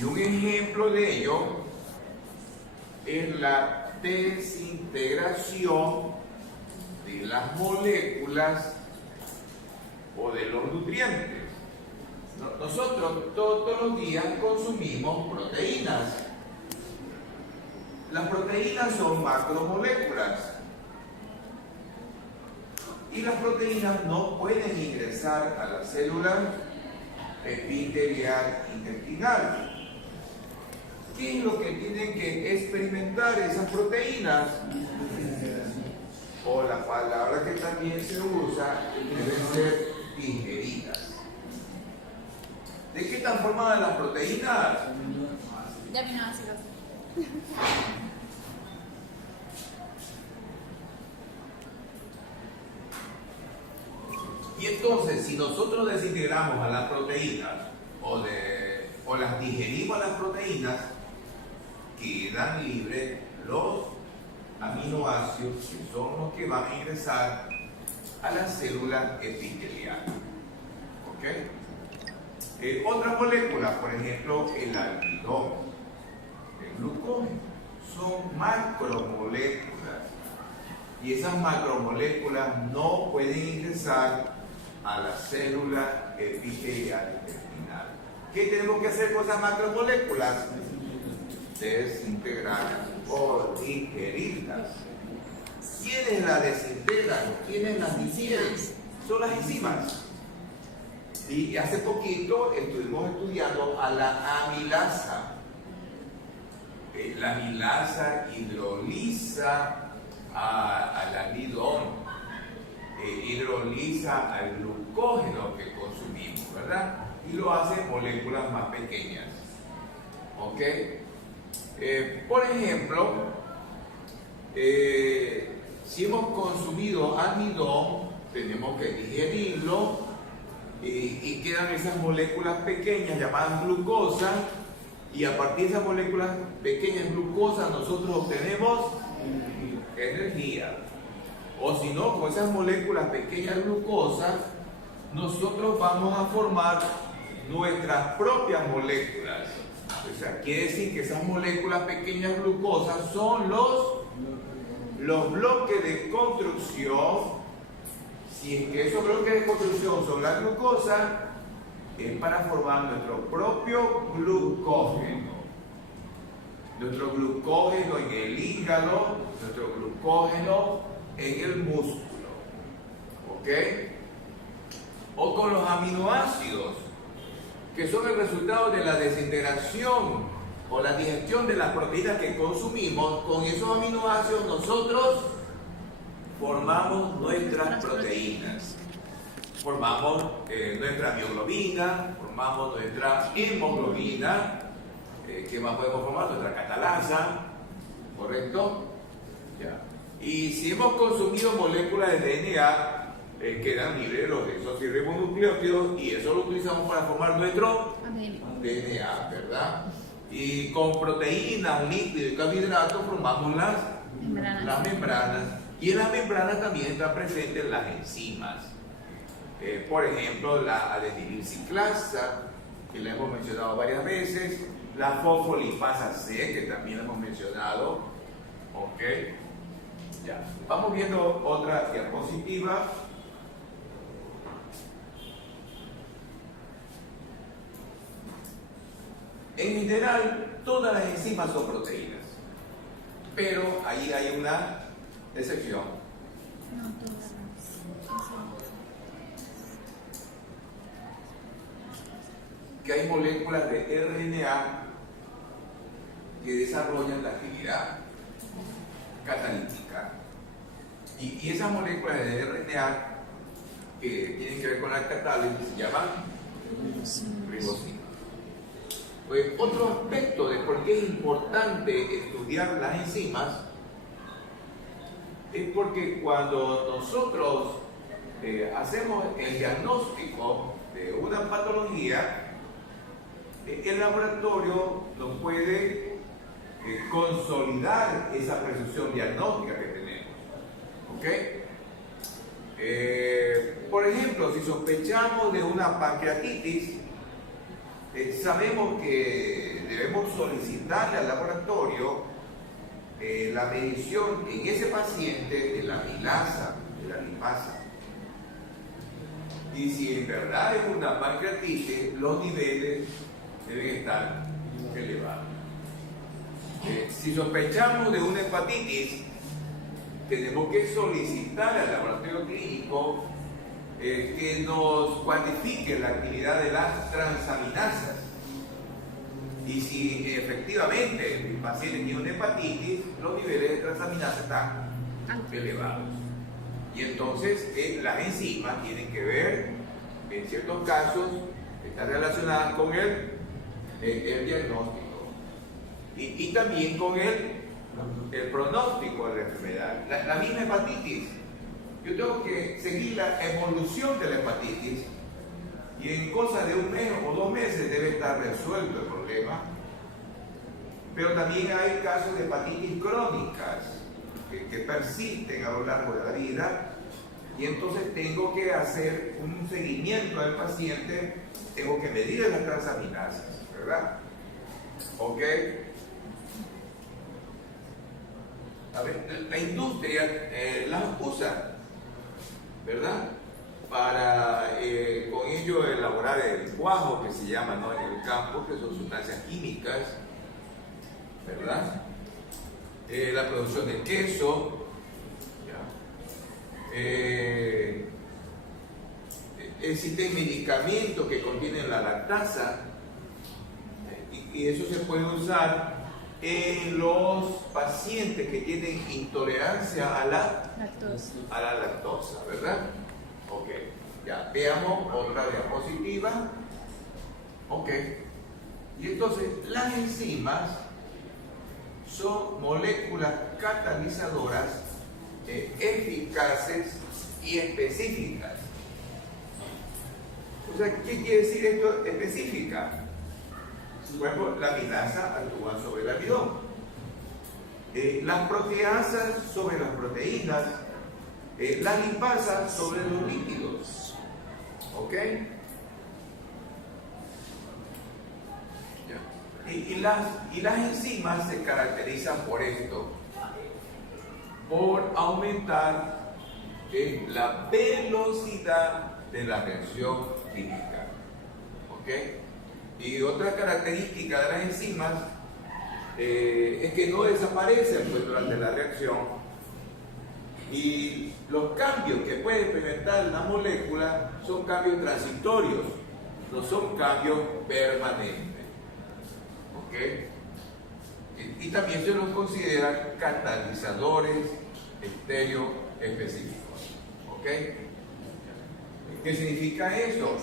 Y un ejemplo de ello es la desintegración de las moléculas o de los nutrientes. Nosotros todos los días consumimos proteínas. Las proteínas son macromoléculas. Y las proteínas no pueden ingresar a la célula epitelial intestinal. ¿Qué es lo que tienen que experimentar esas proteínas? O la palabra que también se usa deben ser digeridas. ¿De qué están formadas las proteínas? De aminoácidos. Y entonces, si nosotros desintegramos a las proteínas o las digerimos a las proteínas, quedan libres los aminoácidos que son los que van a ingresar a la célula epitelial. ¿Ok? Otras moléculas, por ejemplo, el almidón, el glucógeno, son macromoléculas. Y esas macromoléculas no pueden ingresar a la célula epitelial intestinal. ¿Qué tenemos que hacer con esas macromoléculas? Desintegrarlas o digerirlas. ¿Quiénes las desintegran? ¿Quiénes las digieren? Son las enzimas. Y hace poquito estuvimos estudiando a la amilasa. La amilasa hidroliza al almidón, hidroliza al glucógeno que consumimos, ¿verdad? Y lo hace en moléculas más pequeñas. ¿Ok? Por ejemplo, si hemos consumido almidón, tenemos que digerirlo y quedan esas moléculas pequeñas llamadas glucosa, y a partir de esas moléculas pequeñas glucosa nosotros obtenemos energía. O si no, con esas moléculas pequeñas glucosa nosotros vamos a formar nuestras propias moléculas. O sea, quiere decir que esas moléculas pequeñas glucosas son los bloques de construcción. Si es que esos bloques de construcción son la glucosa, es para formar nuestro propio glucógeno. Nuestro glucógeno en el hígado, nuestro glucógeno en el músculo. ¿Ok? O con los aminoácidos, que son el resultado de la desintegración o la digestión de las proteínas que consumimos. Con esos aminoácidos nosotros formamos nuestras proteínas. Formamos nuestra mioglobina, formamos nuestra hemoglobina. ¿Qué más podemos formar? Nuestra catalasa, ¿correcto? Ya. Y si hemos consumido moléculas de DNA, quedan libres los desoxirribonucleótidos y eso lo utilizamos para formar nuestro DNA, ¿verdad? Y con proteínas, lípidos y carbohidratos formamos las membranas. Y en las membranas también están presentes las enzimas. Por ejemplo, la adenilciclasa, que la hemos mencionado varias veces, la fosfolipasa C, que también la hemos mencionado. ¿Ok? Ya. Vamos viendo otra diapositiva. En general, todas las enzimas son proteínas, pero ahí hay una excepción. No todas. Que hay moléculas de RNA que desarrollan la actividad catalítica. Y esas moléculas de RNA que tienen que ver con la catálisis se llaman ribosinas. Pues otro aspecto de por qué es importante estudiar las enzimas es porque cuando nosotros hacemos el diagnóstico de una patología, el laboratorio nos puede consolidar esa precisión diagnóstica que tenemos. ¿Ok? Por ejemplo, si sospechamos de una pancreatitis, sabemos que debemos solicitarle al laboratorio la medición en ese paciente de la amilasa, de la lipasa. Y si en verdad es una pancreatitis, los niveles deben estar elevados. Si sospechamos de una hepatitis, tenemos que solicitar al laboratorio clínico que nos cuantifique la actividad de las transaminasas. Y si efectivamente el paciente tiene una hepatitis, los niveles de transaminasa están elevados. Y entonces las enzimas tienen que ver, en ciertos casos, están relacionadas con el diagnóstico y también con el pronóstico de la enfermedad. La misma hepatitis, yo tengo que seguir la evolución de la hepatitis y en cosa de un mes o 2 meses debe estar resuelto el problema. Pero también hay casos de hepatitis crónicas que persisten a lo largo de la vida, y entonces tengo que hacer un seguimiento al paciente, tengo que medir las transaminasas, ¿verdad? ¿Ok? A ver, la industria las usa, ¿verdad? Para con ello elaborar el cuajo, que se llama, ¿no?, en el campo, que son sustancias químicas, ¿verdad? La producción de queso, existen medicamentos que contienen la lactasa, y eso se puede usar en los pacientes que tienen intolerancia a la lactosa, ¿verdad? Ok, ya, veamos otra diapositiva. Ok, y entonces las enzimas son moléculas catalizadoras eficaces y específicas. O sea, ¿qué quiere decir esto específica? Por ejemplo, la amilasa actúa sobre el almidón, las proteasas sobre las proteínas, la lipasa sobre los lípidos. ¿Ok? Y las enzimas se caracterizan por esto, por aumentar la velocidad de la reacción química. ¿Ok? Y otra característica de las enzimas es que no desaparecen pues, durante la reacción, y los cambios que puede experimentar la molécula son cambios transitorios, no son cambios permanentes. Y también se los considera catalizadores estereoespecíficos. ¿Ok? ¿Qué significa eso?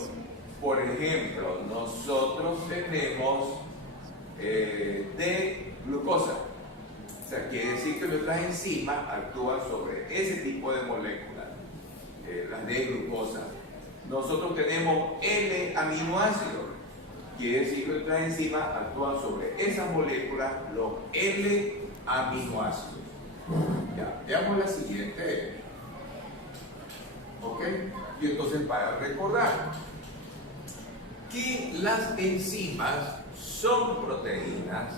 Por ejemplo, nosotros tenemos D-glucosa. O sea, quiere decir que nuestras enzimas actúan sobre ese tipo de moléculas, las D-glucosa. Nosotros tenemos L-aminoácidos. Quiere decir que nuestras enzimas actúan sobre esas moléculas, los L-aminoácidos. Ya, veamos la siguiente. ¿Ok? Y entonces, para recordar que las enzimas son proteínas,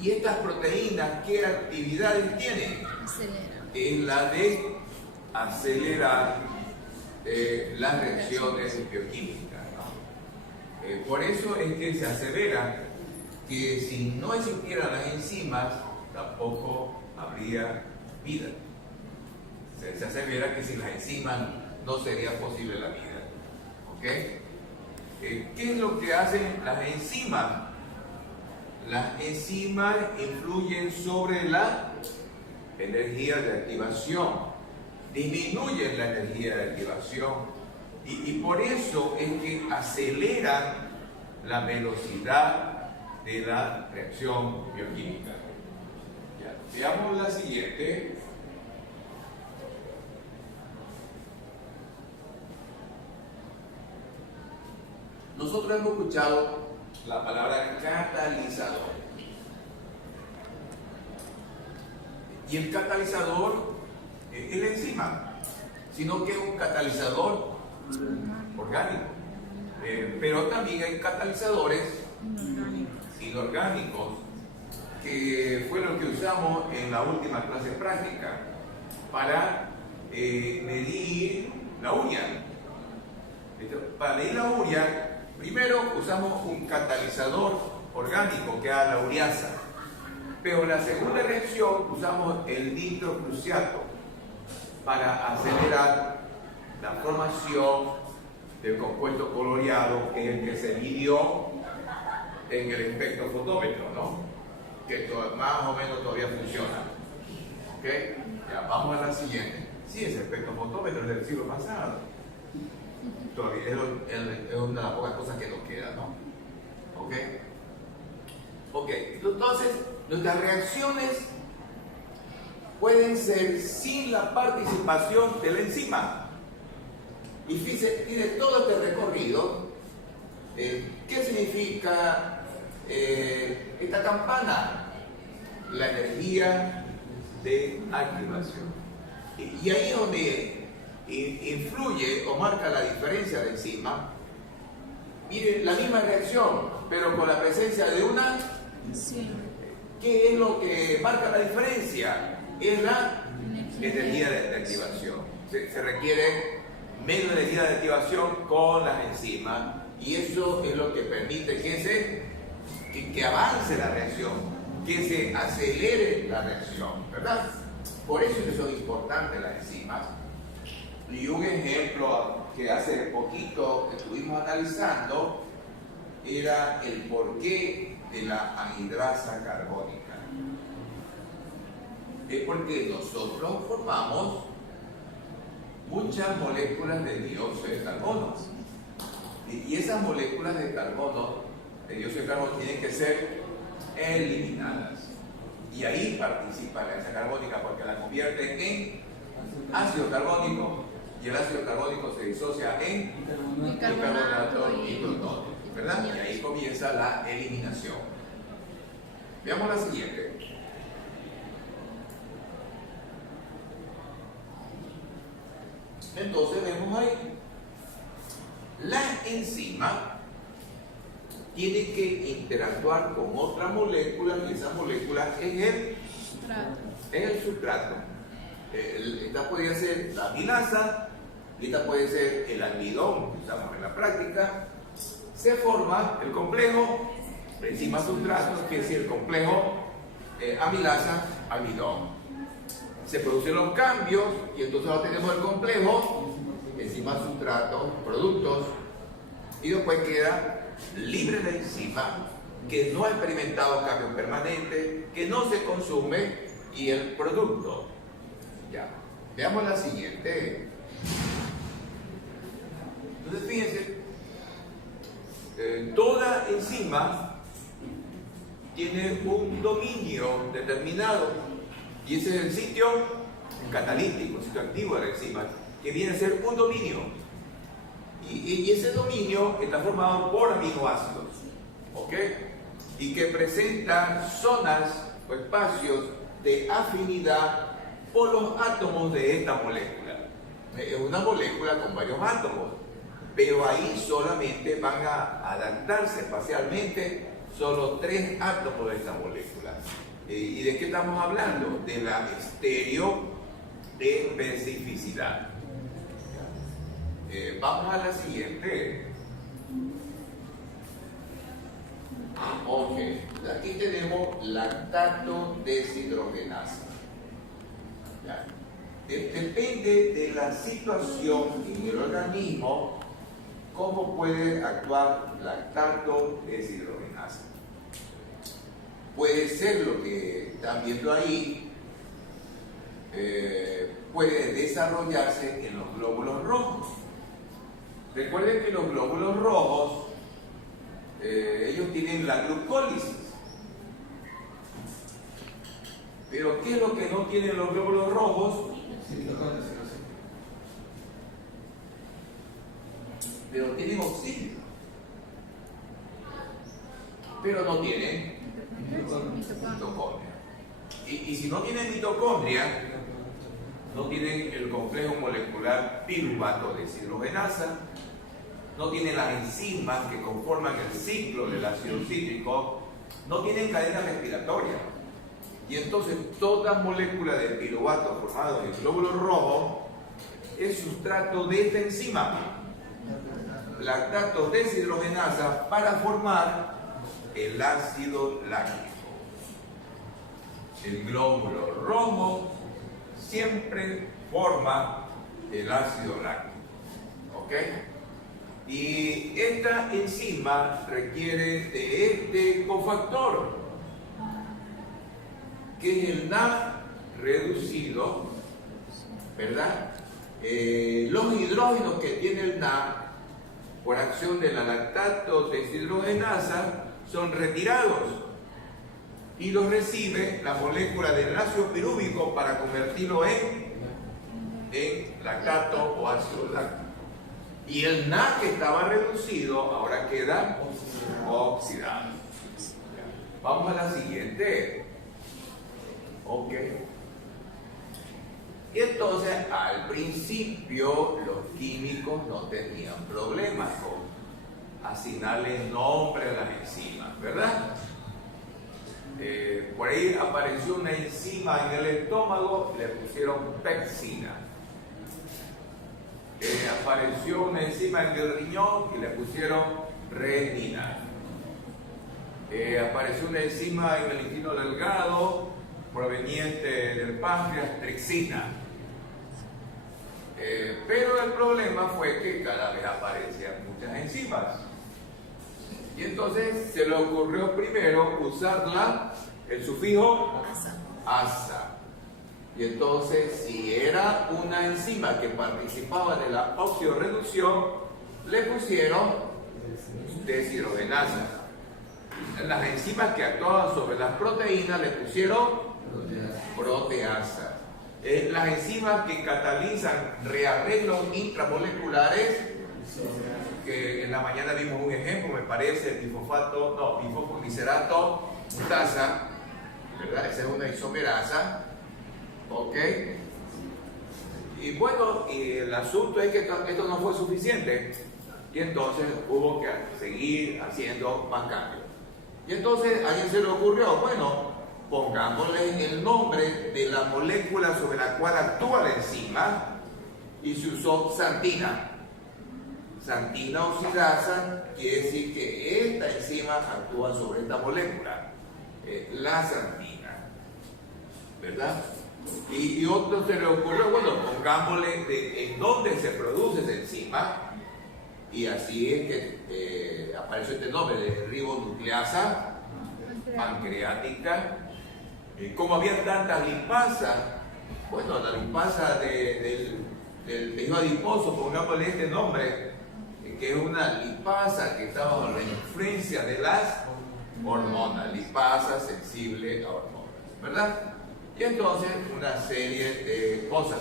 y estas proteínas, ¿qué actividades tienen? Es la de acelerar las reacciones bioquímicas. Por eso es que se asevera que si no existieran las enzimas, tampoco habría vida. Se asevera que sin las enzimas no sería posible la vida. ¿Ok? ¿Qué es lo que hacen las enzimas? Las enzimas influyen sobre la energía de activación, disminuyen la energía de activación, y por eso es que aceleran la velocidad de la reacción bioquímica. Ya, veamos la siguiente. Nosotros hemos escuchado la palabra catalizador. Y el catalizador es la enzima, sino que es un catalizador orgánico. Pero también hay catalizadores inorgánicos, que fue lo que usamos en la última clase práctica para medir la urea. Para medir la urea, primero usamos un catalizador orgánico que es la ureasa, pero en la segunda reacción usamos el nitrocruciato para acelerar la formación del compuesto coloreado, que es el que se midió en el espectrofotómetro, ¿no? Que más o menos todavía funciona. ¿Ok? Ya, vamos a la siguiente. Sí, ese espectrofotómetro es del siglo pasado. Todavía es una de las pocas cosas que nos queda, ¿no? ¿Ok? Ok, entonces nuestras reacciones pueden ser sin la participación de la enzima. Y fíjense, tiene todo este recorrido. ¿Qué significa esta campana? La energía de activación. Y ahí es donde influye o marca la diferencia de enzima. Miren, la misma reacción, pero con la presencia de una. Sí. ¿Qué es lo que marca la diferencia? Es la energía de activación. Se requiere menos energía de activación con las enzimas, y eso es lo que permite que avance la reacción, que se acelere la reacción, ¿verdad? Por eso es que son importantes las enzimas. Y un ejemplo que hace poquito estuvimos analizando era el porqué de la anhidrasa carbónica. Es porque nosotros formamos muchas moléculas de dióxido de carbono. Y esas moléculas de carbono, de dióxido de carbono, tienen que ser eliminadas. Y ahí participa la anhidrasa carbónica porque la convierte en ácido carbónico, y el ácido carbónico se disocia en bicarbonato y plutonio, ¿verdad? Y ahí comienza la eliminación. Veamos la siguiente. Entonces vemos ahí, la enzima tiene que interactuar con otra molécula, y esa molécula es el sustrato. Esta podría ser la amilasa, y esta puede ser el almidón que usamos en la práctica. Se forma el complejo enzima-sustrato, que es el complejo amilasa-almidón. Se producen los cambios y entonces ahora tenemos el complejo enzima-sustrato, productos, y después queda libre de enzima, que no ha experimentado cambios permanentes, que no se consume, y el producto. Ya. Veamos la siguiente. Entonces fíjense, toda enzima tiene un dominio determinado, y ese es el sitio catalítico, el sitio activo de la enzima, que viene a ser un dominio. Y ese dominio está formado por aminoácidos, ¿ok? Y que presenta zonas o espacios de afinidad por los átomos de esta molécula. Es una molécula con varios átomos, pero ahí solamente van a adaptarse espacialmente solo 3 átomos de esta molécula. ¿Y de qué estamos hablando? De la estereoespecificidad. Vamos a la siguiente. Ok, aquí tenemos lactato deshidrogenasa. ¿Ya? Depende de la situación en el organismo, cómo puede actuar lactato deshidrogenasa. Puede ser lo que están viendo ahí, puede desarrollarse en los glóbulos rojos. Recuerden que los glóbulos rojos, ellos tienen la glucólisis. Pero ¿qué es lo que no tienen los glóbulos rojos? Pero tienen oxígeno. Pero no tienen mitocondria. Y si no tienen mitocondria, no tienen el complejo molecular piruvato deshidrogenasa, no tienen las enzimas que conforman el ciclo del ácido cítrico, no tienen cadena respiratoria. Y entonces toda molécula de piruvato formado en el glóbulo rojo es sustrato de esta enzima, lactato deshidrogenasa, para formar el ácido láctico. El glóbulo rojo siempre forma el ácido láctico. ¿Ok? Y esta enzima requiere de este cofactor, que es el NAD reducido, ¿verdad? Los hidrógenos que tiene el NAD por acción de la lactato deshidrogenasa son retirados y los recibe la molécula del ácido pirúvico para convertirlo en lactato o ácido láctico. Y el NAD que estaba reducido ahora queda oxidado. Vamos a la siguiente. Ok. Y entonces al principio los químicos no tenían problemas con asignarle nombre a las enzimas, ¿verdad? Por ahí apareció una enzima en el estómago, le pusieron pexina. Apareció una enzima en el riñón y le pusieron renina. Apareció una enzima en el intestino delgado proveniente del páncreas, trixina. Pero el problema fue que cada vez aparecían muchas enzimas. Y entonces se le ocurrió primero usar el sufijo asa. Y entonces, si era una enzima que participaba de la oxidorreducción, le pusieron deshidrogenasa. Las enzimas que actuaban sobre las proteínas le pusieron proteasa. Las enzimas que catalizan rearreglos intramoleculares, que en la mañana vimos un ejemplo, me parece, bifosfoglicerato mutasa, ¿verdad? Esa es una isomerasa. ¿Ok? Y bueno, el asunto es que esto no fue suficiente y entonces hubo que seguir haciendo más cambios. Y entonces a alguien se le ocurrió, bueno, pongámosle el nombre de la molécula sobre la cual actúa la enzima, y se usó xantina. Xantina oxidasa quiere decir que esta enzima actúa sobre esta molécula, la xantina, ¿verdad? Y otro se le ocurrió, bueno, pongámosle en dónde se produce esa enzima, y así es que apareció este nombre de ribonucleasa pancreática. Como había tantas lipasas, bueno, la lipasa del tejido adiposo, pongámosle este nombre, que es una lipasa que está bajo la influencia de las hormonas, lipasa sensible a hormonas, ¿verdad? Y entonces una serie de cosas.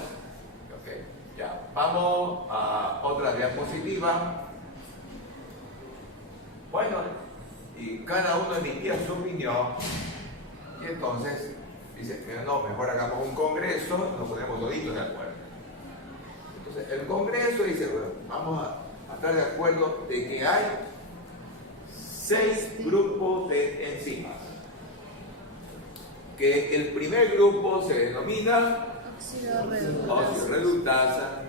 Okay. Ya, vamos a otra diapositiva. Bueno, y cada uno emitía su opinión. Y entonces dice, no, mejor hagamos un congreso, nos ponemos toditos de acuerdo. Entonces el congreso dice, bueno, vamos a estar de acuerdo de que hay 6 grupos de enzimas. Que el primer grupo se denomina oxidorreductasa,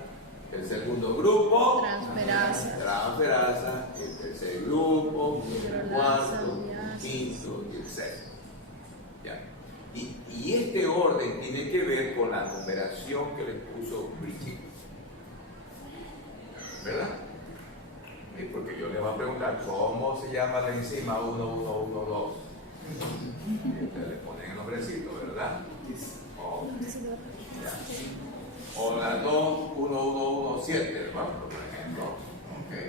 el segundo grupo transferasa, el tercer grupo, el cuarto, el quinto y el sexto. ¿Ya? Y este orden tiene que ver con la numeración que le puso Brigitte, ¿verdad? Porque yo le voy a preguntar cómo se llama la enzima 1112. Y ustedes le ponen el nombrecito, ¿verdad? O la 21117, ¿verdad? Por ejemplo. Okay.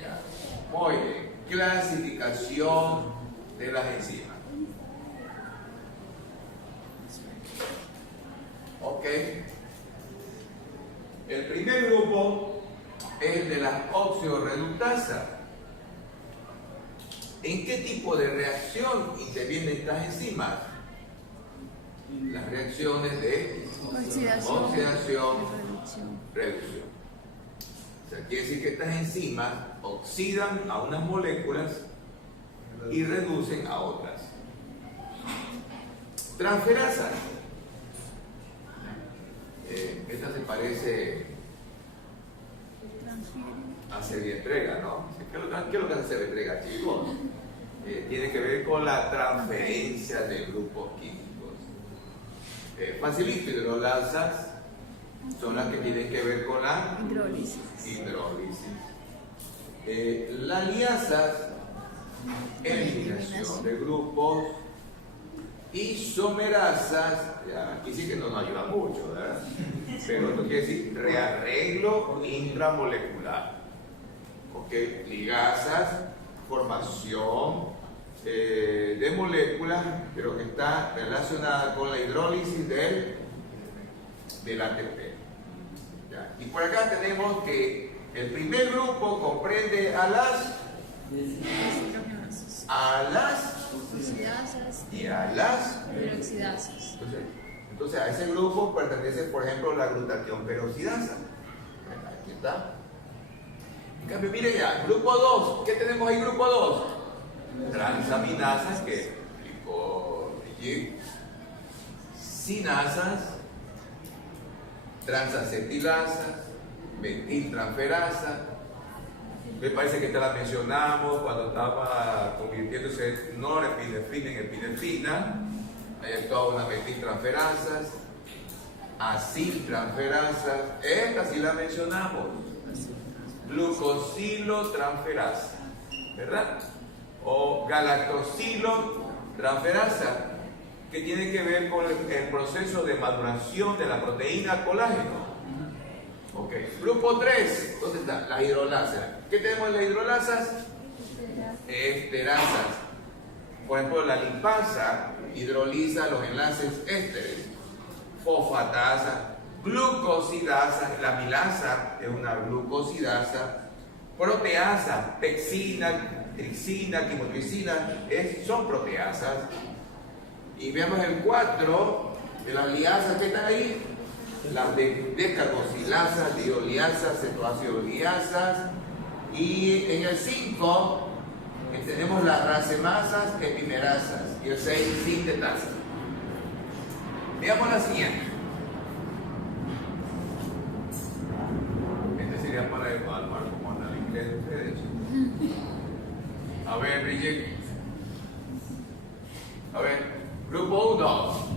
Ya. Muy bien. Clasificación de las enzimas. Ok. El primer grupo es el de las oxidorreductasas. ¿En qué tipo de reacción intervienen estas enzimas? Las reacciones de oxidación, reducción. O sea, quiere decir que estas enzimas oxidan a unas moléculas y reducen a otras. Transferasas. Esta se parece a Servientrega, ¿no? ¿Qué es lo que hace Servientrega, chicos? Tiene que ver con la transferencia de grupos químicos. Facilito, hidrolasas son las que tienen que ver con la hidrólisis. Las liasas, eliminación de grupos. Isomerasas, ya, aquí sí que no nos ayuda mucho, ¿verdad? Pero esto quiere decir rearreglo intramolecular. ¿Ok? Ligasas, formación de moléculas, pero que está relacionada con la hidrólisis del ATP. ¿Ya? Y por acá tenemos que el primer grupo comprende a las oxidasas y a las peroxidasas. Entonces a ese grupo pertenece, por ejemplo, la glutatión peroxidasa. Aquí está. En cambio, mire ya, grupo 2. ¿Qué tenemos ahí, grupo 2? Transaminasas, que explicó Brigitte. Sinasas, transacetilasas, metiltransferasas. Me parece que te la mencionamos cuando estaba convirtiéndose norepinefrina en epinefrina. Hay toda una metiltransferasas, aciltransferasas. Esta sí la mencionamos. Glucosilotransferasa, ¿verdad? O galactosilotransferasa, que tiene que ver con el proceso de maduración de la proteína colágeno. Ok, grupo 3, ¿dónde está? Las hidrolasas. ¿Qué tenemos en las hidrolasas? Esterasas. Por ejemplo, la lipasa hidroliza los enlaces ésteres. Fosfatasa, glucosidasa, la milasa es una glucosidasa. Proteasa, pexina, tricina, quimotricina, son proteasas. Y veamos el 4 de las liasas que están ahí. Las de descarboxilasas, dioliasas, cetoacidoliasas. Y en el 5 tenemos las racemasas, epimerasas. Y el 6, sintetasas. Veamos la siguiente. Este sería para evaluar cómo anda el inglés de ustedes. A ver, Brigitte. A ver, grupo 1.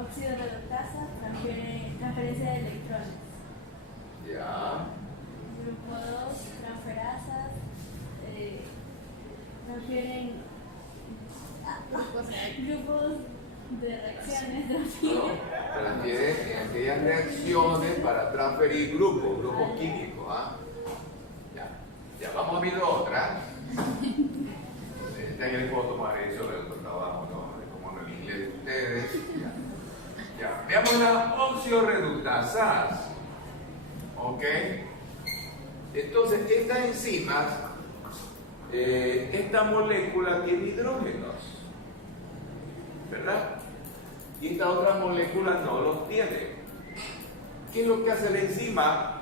Óxido reductasa, transferencia de electrones. Ya. Grupo 2, transferasas, transfieren grupos de reacciones. No, transfieren en aquellas reacciones para transferir grupos químicos. ¿Ah? Ya, vamos viendo otra. Ya que les puedo tomar eso de otro trabajo, ¿no? Como en el inglés de ustedes. Ya, veamos las oxidorreductasas. ¿Ok? Entonces, estas enzimas, esta molécula tiene hidrógenos, ¿verdad? Y esta otra molécula no los tiene. ¿Qué es lo que hace la enzima?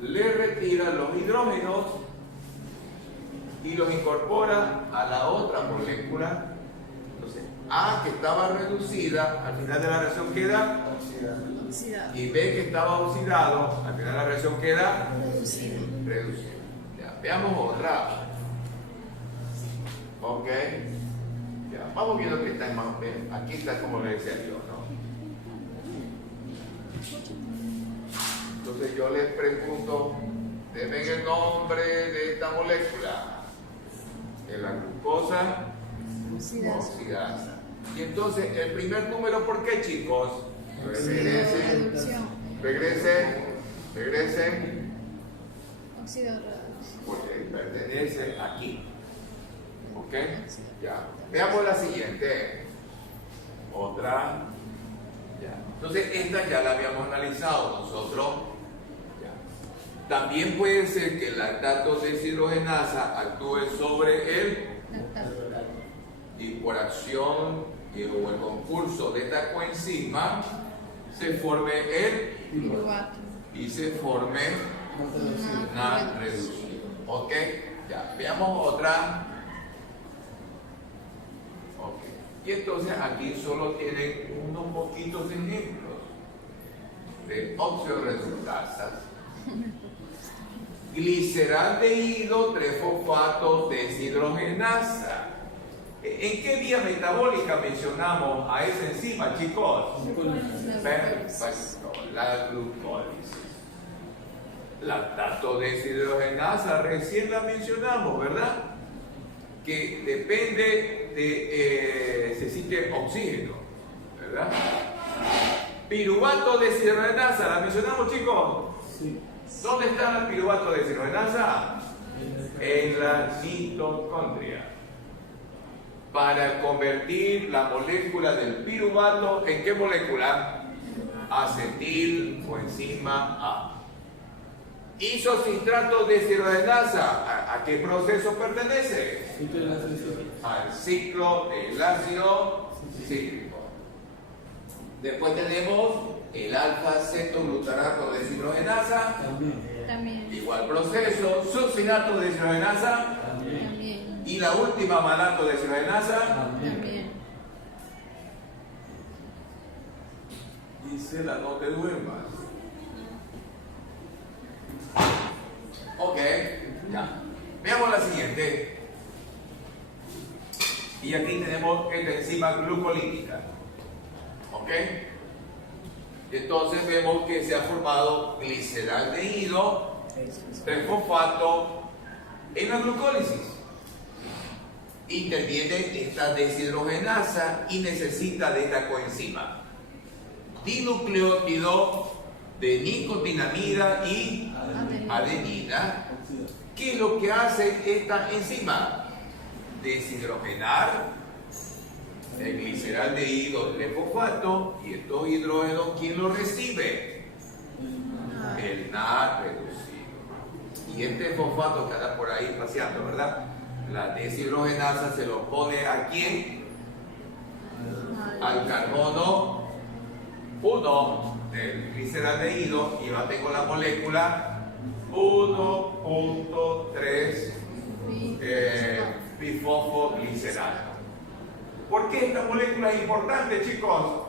Le retira los hidrógenos y los incorpora a la otra molécula. Entonces, A, que estaba reducida, al final de la reacción queda oxidada. Y B, que estaba oxidado, al final de la reacción queda reducido. Ya, veamos otra. Ok. Ya, vamos viendo que está en más. Aquí está como le decía yo, ¿no? Entonces yo les pregunto, denme el nombre de esta molécula. Es la glucosa oxidasa. Y entonces, el primer número, ¿por qué, chicos? Regresen. Porque pertenece aquí. ¿Ok? Ya. Veamos la siguiente. Otra. Ya. Entonces, esta ya la habíamos analizado nosotros. Ya. También puede ser que el lactato deshidrogenasa actúe sobre el y por acción o el concurso de esta coenzima se forme el piruvato y se forme una reducción. ¿Ok? Ya, veamos otra. Ok. Y entonces aquí solo tienen unos poquitos ejemplos de oxioreductasas. Gliceraldehído 3-fosfato deshidrogenasa. ¿En qué vía metabólica mencionamos a esa enzima, chicos? Perfecto, la glucólisis. Lactato deshidrogenasa, recién la mencionamos, ¿verdad? Que depende de, necesite oxígeno, ¿verdad? Piruvato deshidrogenasa, ¿la mencionamos, chicos? Sí. ¿Dónde está la piruvato deshidrogenasa? En la mitocondria. Para convertir la molécula del piruvato, ¿en qué molécula? Acetil coenzima A. Isocitrato deshidrogenasa, ¿a qué proceso pertenece? Al ciclo del ácido cítrico. Después tenemos el alfa-cetoglutarato deshidrogenasa, También. igual proceso, succinato deshidrogenasa, También. y la última malato deshidrogenasa. También. Dice la no te duermas. Ok, ya. Veamos la siguiente. Y aquí tenemos esta enzima glucolítica. Ok. Entonces vemos que se ha formado gliceraldehído 3-fosfato en la glucólisis. Interviene esta deshidrogenasa y necesita de esta coenzima. Dinucleótido de nicotinamida y adenina. ¿Qué es lo que hace esta enzima? Deshidrogenar el gliceraldehído 3-fosfato y estos hidrógenos, ¿quién lo recibe? El NAD reducido. Y este fosfato que anda por ahí paseando, ¿verdad? La deshidrogenasa se lo pone ¿a quién? Al carbono 1 del gliceraldehído, y va tengo la molécula 1.3 bifosfoglicerato. ¿Por qué esta molécula es importante, chicos?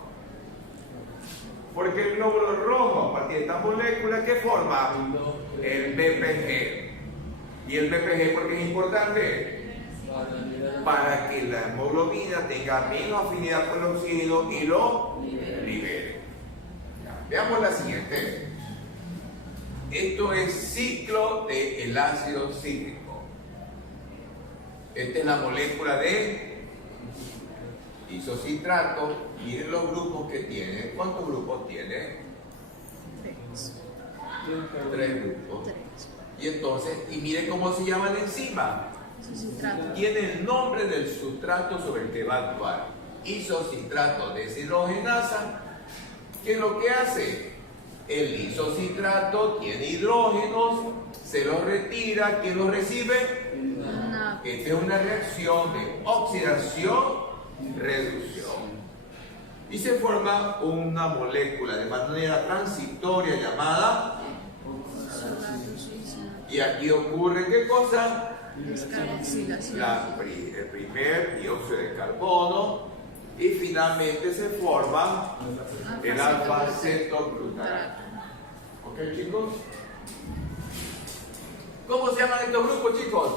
Porque el glóbulo rojo, a partir de esta molécula, ¿qué forma? El BPG. ¿Y el BPG por qué es importante? Para que la hemoglobina tenga menos afinidad con el oxígeno y lo libere. Veamos la siguiente. Esto es ciclo del ácido cítrico. Esta es la molécula de isocitrato. Miren los grupos que tiene. ¿Cuántos grupos tiene? 3 grupos. Y entonces, y miren cómo se llama la enzima. Isocitrato. Tiene el nombre del sustrato sobre el que va a actuar. Isocitrato deshidrogenasa. ¿Qué es lo que hace? El isocitrato tiene hidrógenos, se los retira, ¿quién los recibe? Una. Esta es una reacción de oxidación-reducción. Y se forma una molécula de manera transitoria llamada. Y aquí ocurre ¿qué cosa? Descarboxilación. El primer dióxido de carbono, y finalmente se forma el alfa-cetoglutarato. ¿Ok, chicos? ¿Cómo se llaman estos grupos, chicos?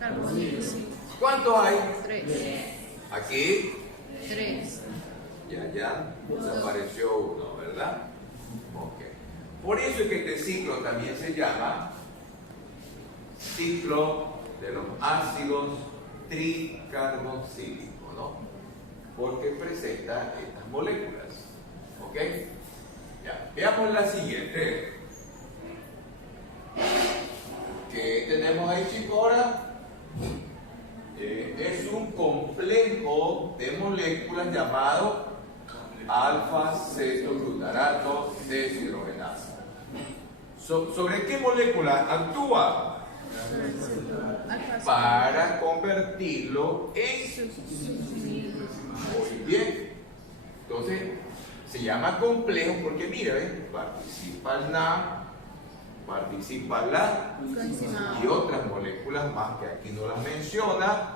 Carboxil. ¿Cuántos hay? 3. Aquí. 3. Ya desapareció uno, ¿verdad? Ok. Por eso es que este ciclo también se llama ciclo de los ácidos tricarboxílicos, ¿no? Porque presenta estas moléculas. ¿Ok? Ya. Veamos la siguiente. ¿Qué tenemos ahí, chicos, ahora? Es un complejo de moléculas llamado alfa-cetoglutarato deshidrogenasa. ¿Sobre qué molécula actúa? Para convertirlo en. Muy bien. Entonces, se llama complejo porque, mire, ¿ves? Participa el NAD, participa la coenzima y otras moléculas más que aquí no las menciona.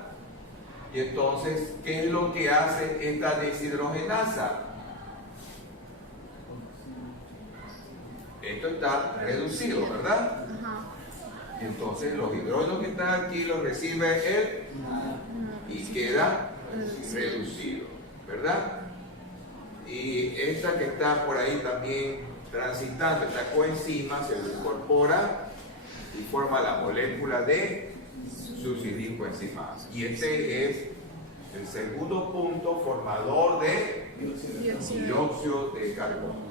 Y entonces, ¿qué es lo que hace esta deshidrogenasa? Esto está reducido, ¿verdad? Ajá. Entonces los hidrógenos que están aquí los recibe él y queda reducido, ¿verdad? Y esta que está por ahí también transitando, esta coenzima, se incorpora y forma la molécula de succinilcoenzimasa. Y este es el segundo punto formador de dióxido de carbono.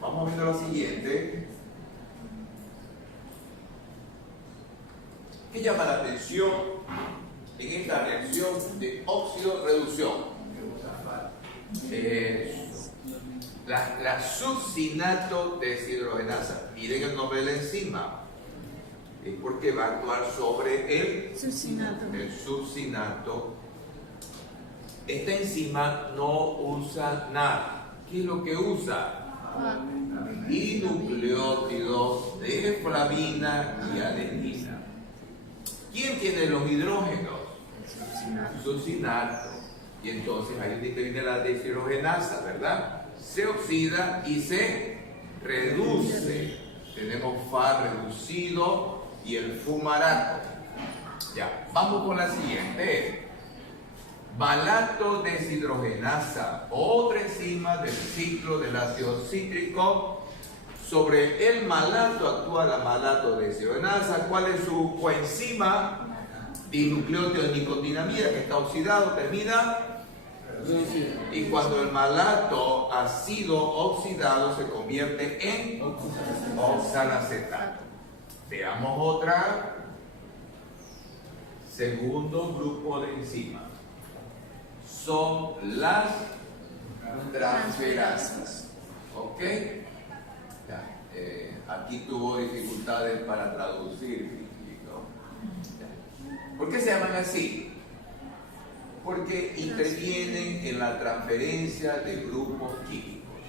Vamos viendo lo siguiente. ¿Qué llama la atención en esta reacción de óxido-reducción? La succinato deshidrogenasa. Miren el nombre de la enzima. Es porque va a actuar sobre el succinato. Esta enzima no usa nada. ¿Qué es lo que usa? Dinucleótidos de flavina y adenina. ¿Quién tiene los hidrógenos? Succinato. Y entonces ahí es donde viene la deshidrogenasa, ¿verdad? Se oxida y se reduce. Tenemos Fa reducido y el fumarato. Ya, vamos con la siguiente. Malato deshidrogenasa, otra enzima del ciclo del ácido cítrico. Sobre el malato actúa la malato deshidrogenasa. ¿Cuál es su coenzima? Dinucleótido de nicotinamida, que está oxidado, termina. Y cuando el malato ha sido oxidado, se convierte en oxalacetato. Veamos otra. Segundo grupo de enzimas son las transferasas. ¿Ok? Ya, aquí tuvo dificultades para traducir. ¿Por qué se llaman así? Porque intervienen en la transferencia de grupos químicos.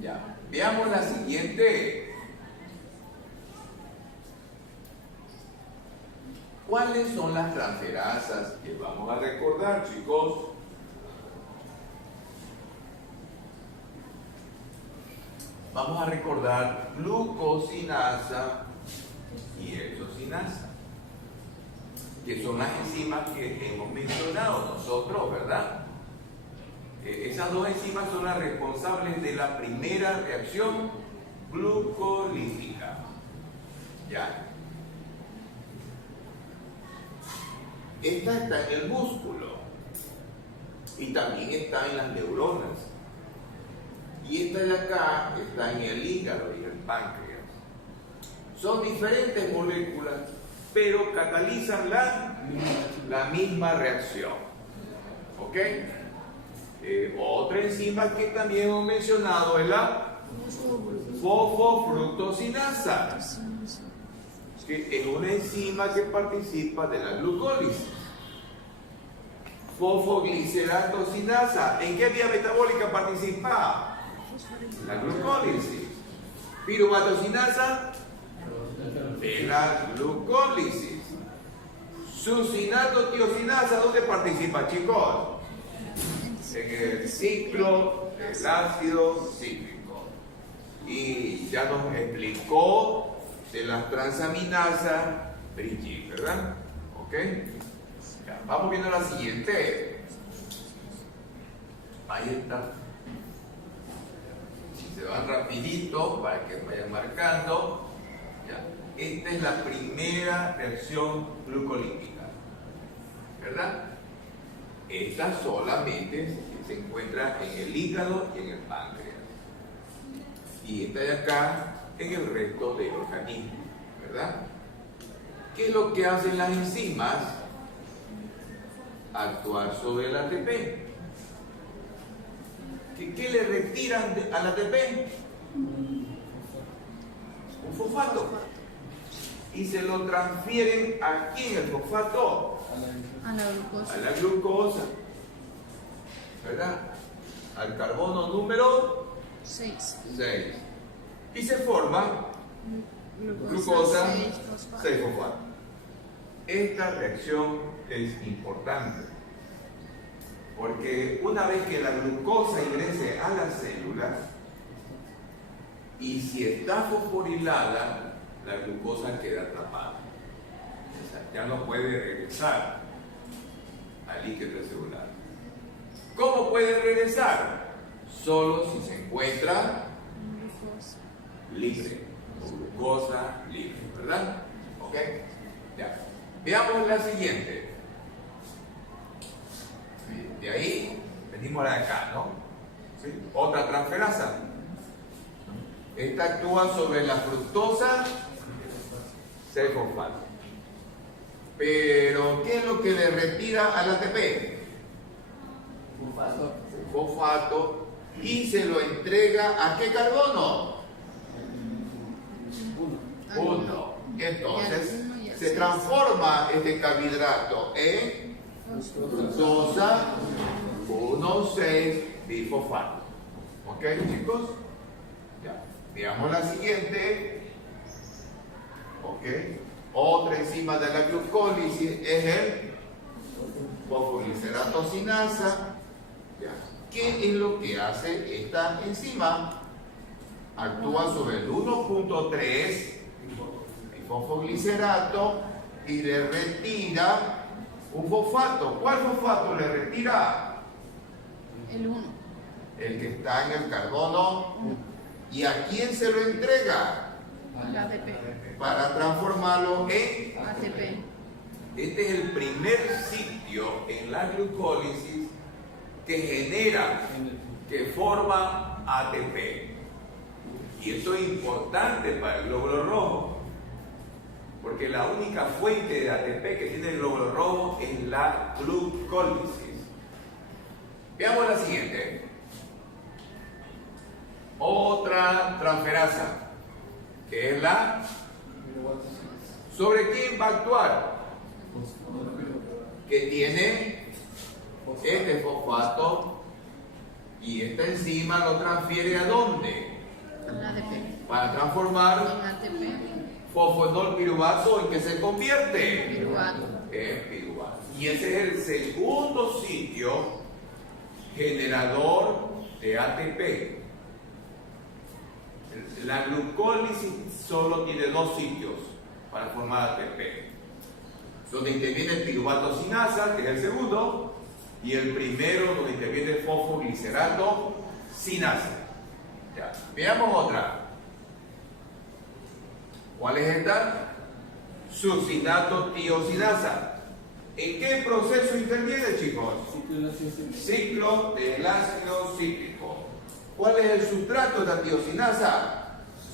Ya. Veamos la siguiente. ¿Cuáles son las transferasas que vamos a recordar, chicos? Vamos a recordar glucosinasa y hexosinasa, que son las enzimas que hemos mencionado nosotros, ¿verdad? Esas dos enzimas son las responsables de la primera reacción glucolítica. ¿Ya? Esta está en el músculo y también está en las neuronas. Y esta de acá está en el hígado y el páncreas. Son diferentes moléculas, pero catalizan la misma reacción. ¿Ok? Otra enzima que también hemos mencionado es la fosfofructosinasa, que es una enzima que participa de la glucólisis. Fosfogliceratosinasa, ¿en qué vía metabólica participa? La glucólisis. Piruvatosinasa, de la glucólisis. Succinatotiosinasa, ¿dónde participa, chicos? En el ciclo del ácido cítrico. Y ya nos explicó de las transaminasas Brigitte, ¿verdad? ¿Ok? Ya, vamos viendo la siguiente. Ahí está. Si se van rapidito para que vayan marcando. Ya. Esta es la primera reacción glucolítica, ¿verdad? Esta solamente se encuentra en el hígado y en el páncreas. Y esta de acá en el resto del organismo, ¿verdad? ¿Qué es lo que hacen las enzimas? Actuar sobre el ATP. ¿Qué le retiran al ATP? Un fosfato. Y se lo transfieren aquí en el fosfato. a la glucosa. A la glucosa. ¿Verdad? Al carbono número 6. 6. Y se forma glucosa, 6-fosfato. 6-fosfato. Esta reacción es importante porque una vez que la glucosa ingrese a las células y si está fosforilada, la glucosa queda atrapada. O sea, ya no puede regresar al líquido celular. ¿Cómo puede regresar? Solo si se encuentra Glucosa. libre, o glucosa libre, ¿verdad? ¿Ok? Ya. Veamos la siguiente. De ahí venimos a la de acá, ¿no? ¿Sí? Otra transferasa. Esta actúa sobre la fructosa 6-fosfato. Pero, ¿qué es lo que le retira al ATP? Fosfato. Y se lo entrega ¿a qué carbono? 1. Entonces, se transforma este carbohidrato en fructosa 1,6-bifosfato. ¿Ok, chicos? Ya. Veamos la siguiente. ¿Ok? Otra enzima de la glucólisis es el fosfoglicerato sinasa. Ya. ¿Qué es lo que hace esta enzima? Actúa sobre el 1,3 fosfoglicerato y le retira un fosfato. ¿Cuál fosfato le retira? El 1. El que está en el carbono. ¿Y a quién se lo entrega? El ATP. Para transformarlo en... ATP. Este es el primer sitio en la glucólisis que genera, que forma ATP. Y esto es importante para el glóbulo rojo, porque la única fuente de ATP que tiene el glóbulo rojo es la glucólisis. Veamos la siguiente. Otra transferasa, que es la... ¿Sobre quién va a actuar? Que tiene este fosfato y esta enzima lo transfiere ¿a dónde? El ATP. Para transformar En ATP. fosfonol piruvato, ¿en qué se convierte? Piruvato. En piruvato. Y ese es el segundo sitio generador de ATP. La glucólisis solo tiene 2 sitios para formar ATP. Donde interviene el piruvato sinasa, que es el segundo, y el primero donde interviene el fosfoglicerato sinasa. Ya. Veamos otra. ¿Cuál es esta? Succinato tiosinasa. ¿En qué proceso interviene, chicos? Ciclo del ácido cítrico. ¿Cuál es el sustrato de la tiosinasa?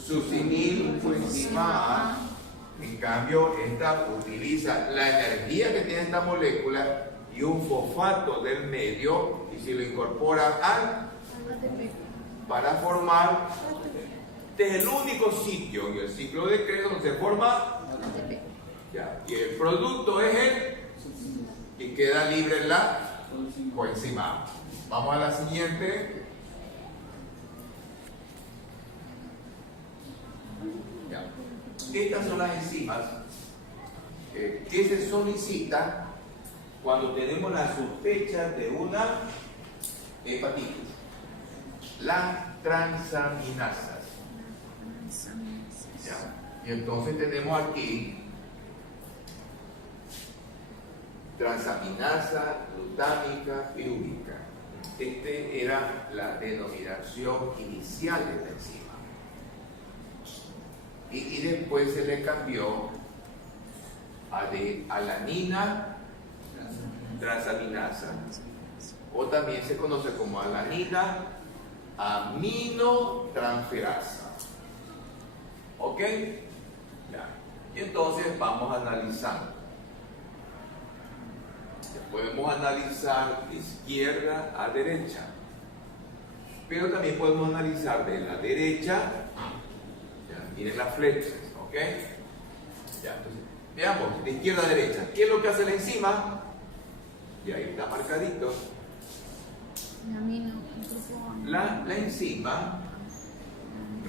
Succinil coenzima A. En cambio, esta utiliza la energía que tiene esta molécula y un fosfato del medio y se lo incorpora al ATP. para formar. Este es el único sitio en el ciclo de Krebs donde se forma ATP. ya, y el producto es el y queda libre la coenzima. Vamos a la siguiente. Ya. Estas son las enzimas que se solicitan cuando tenemos la sospecha de una hepatitis. Las transaminasas. Ya. Y entonces tenemos aquí transaminasa, glutámica, pirúvica. Este era la denominación inicial de la enzima. Y después se le cambió a de alanina transaminasa, o también se conoce como alanina aminotransferasa. ¿Ok? Ya. Y entonces vamos analizando. Podemos analizar de izquierda a derecha, pero también podemos analizar de la derecha. Ya, miren las flechas, ¿ok? Ya, entonces, veamos, de izquierda a derecha. ¿Qué es lo que hace la enzima? Y ahí está marcadito. Amino, el grupo amino. La enzima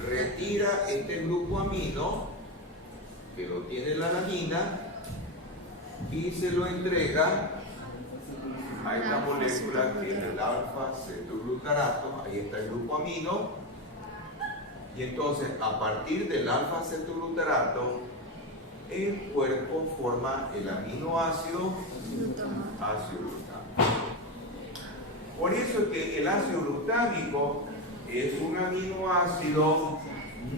retira este grupo amino que lo tiene la alanina y se lo entrega a esta molécula que es el alfa-cetoglutarato. Ahí está el grupo amino. Y entonces, a partir del alfa-cetoglutarato, el cuerpo forma el aminoácido ácido glutámico. Por eso es que el ácido glutámico es un aminoácido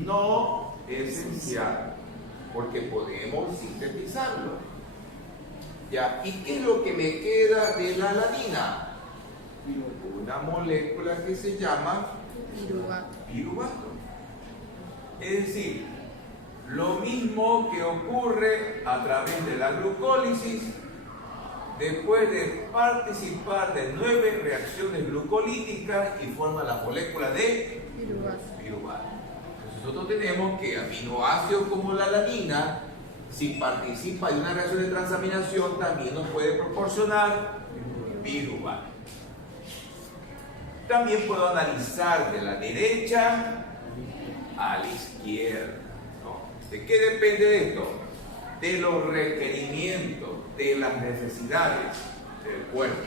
no esencial, porque podemos sintetizarlo. ¿Ya? ¿Y qué es lo que me queda de la alanina? Una molécula que se llama piruvato. Es decir, lo mismo que ocurre a través de la glucólisis después de participar de 9 reacciones glucolíticas y forma la molécula de piruvato. Entonces nosotros tenemos que aminoácidos como la alanina, si participa de una reacción de transaminación, también nos puede proporcionar piruvato. También puedo analizar de la derecha a la izquierda, ¿no? ¿De qué depende de esto? De los requerimientos, de las necesidades del cuerpo.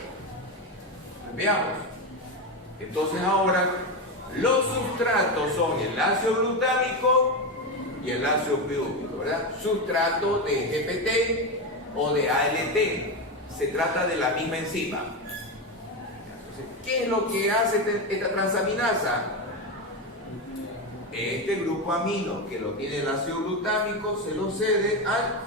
Veamos. Entonces ahora, los sustratos son el ácido glutámico y el ácido pirúvico, ¿verdad? Sustrato de GPT o de ALT. Se trata de la misma enzima. Entonces, ¿qué es lo que hace esta transaminasa? Este grupo amino que lo tiene el ácido glutámico se lo cede al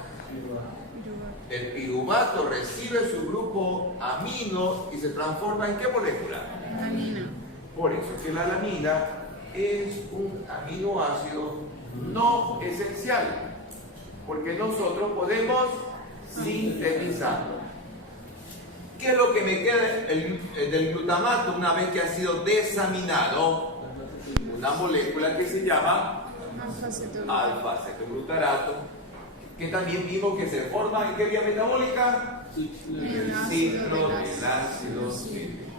el piruvato, recibe su grupo amino y se transforma ¿en qué molécula? Alanina. Por eso es que la alanina es un aminoácido no esencial, porque nosotros podemos sintetizarlo. ¿Qué es lo que me queda del glutamato una vez que ha sido desaminado? Una molécula que se llama alfa-cetoglutarato, que también vimos que se forma ¿en qué vía metabólica? En el ciclo del ácido cítrico.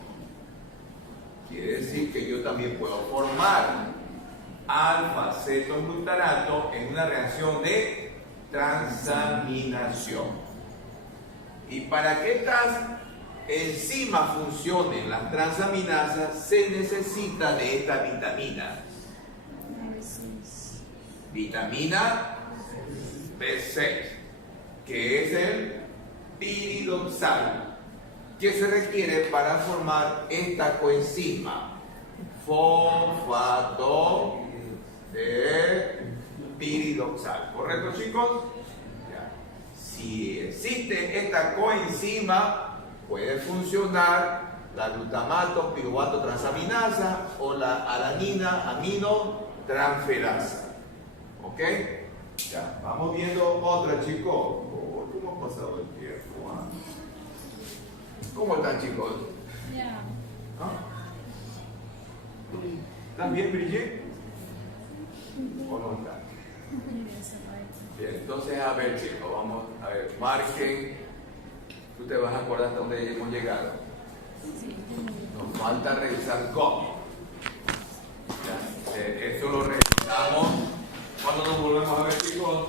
Quiere decir que yo también puedo formar alfa-cetoglutarato en una reacción de transaminación. Y para que estas enzimas funcionen, las transaminasas, se necesita de esta vitamina. Vitamina B6, que es el piridoxal, que se requiere para formar esta coenzima fosfato de piridoxal. ¿Correcto, chicos? Ya. Si existe esta coenzima, puede funcionar la glutamato piruvato transaminasa o la alanina amino transferasa. ¿Ok? Ya, vamos viendo otra, chicos. Oh, ¿cómo ha pasado el tiempo? ¿Ah? ¿Cómo están, chicos? Ya. ¿Ah? ¿Están bien, Brigitte? ¿O no están? Bien, entonces, a ver, chicos, vamos a ver, marquen. Tú te vas a acordar hasta dónde hemos llegado. Nos falta revisar cómo. Ya, eso lo revisamos cuando nos volvemos a ver, chicos.